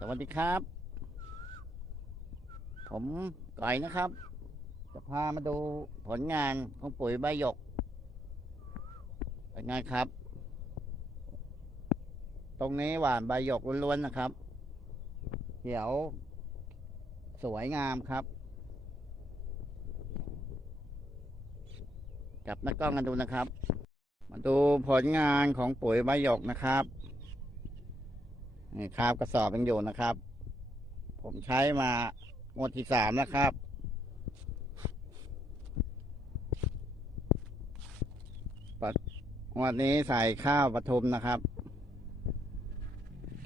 สวัสดีครับ ผมก่อยนะครับ จะพามาดูผลงานของปุ๋ยใบหยกเป็นไงครับ ตรงนี้หวานใบหยกล้วนๆนะครับ เขียว สวยงามครับจับน้ากล้องกันดูนะครับ มาดูผลงานของปุ๋ยใบหยกนะครับ นี่ครับกระสอบยังอยู่นะครับ ผมใช้มางวดที่สามแล้วครับ ปัดงวดนี้ใส่ข้าวปทุมนะครับ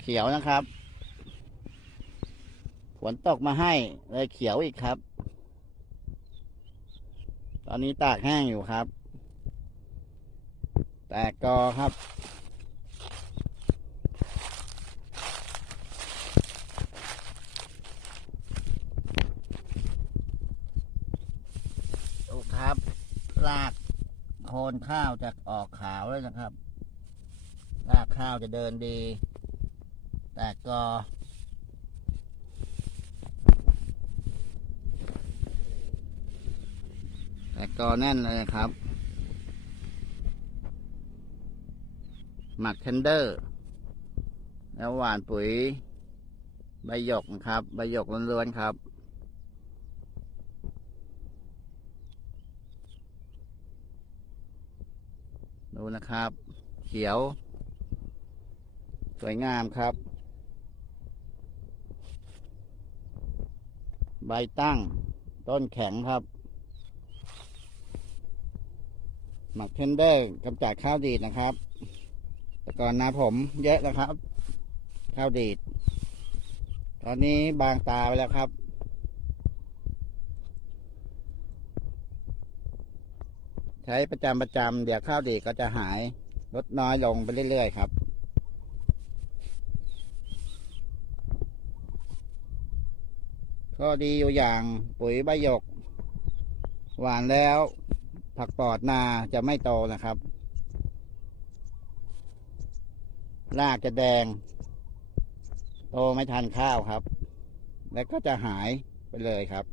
เขียวนะครับฝนตกมาให้เลยเขียวอีกครับ ตอนนี้ตากแห้งอยู่ครับ แตกกอครับ ดูครับ รากโคนข้าวจะออกขาวแล้วนะครับ รากข้าวจะเดินดี แต่ก็แต่ก็แน่นเลยนะครับ หมักเทนเดอร์ แล้วหวานปุ๋ย ใบหยกนะครับ ใบหยกล้วนๆครับ ดูนะครับ เขียว สวยงามครับ ใบตั้ง ต้นแข็งครับ หมักเทนเดอร์กำจัดข้าวดีดนะครับ แต่ก่อนนะผมเยอะนะครับ ข้าวดีด ตอนนี้บางตาไปแล้วครับ ช้ประจำประจำเดี๋ยวข้าวดีก็จะหายลดน้อยลงไปเรื่อย ๆ ครับ ข้อดีอยู่อย่างปุ๋ยใบหยก หวานแล้ว ผักปอดนาจะไม่โตนะครับรากจะแดง โตไม่ทันข้าวครับ แล้วก็จะหายไปเลยครับ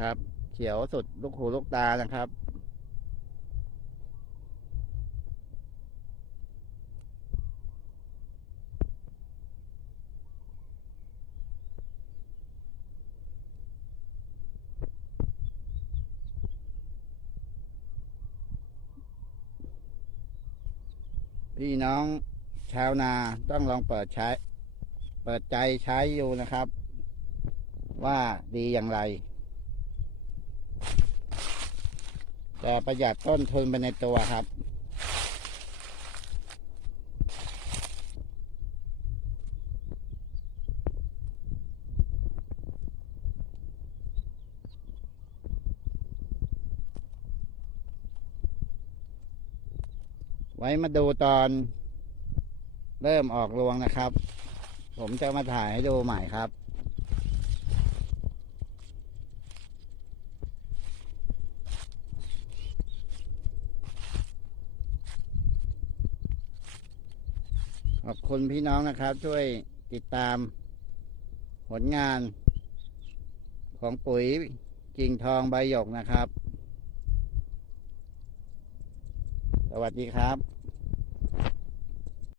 ครับ เขียวสุดลูกหูลูกตานะครับ พี่น้องชาวนาต้องลองเปิดใช้ เปิดใจใช้อยู่นะครับ ว่าดีอย่างไร แต่ประหยัดต้นทุนไปในตัวครับ ไว้มาดูตอนเริ่มออกรวงนะครับ ผมจะมาถ่ายให้ดูใหม่ครับ ขอบคุณพี่น้องนะครับ ช่วยติดตาม ผลงานของปุ๋ยกิ่งทองใบหยกนะครับ สวัสดีครับ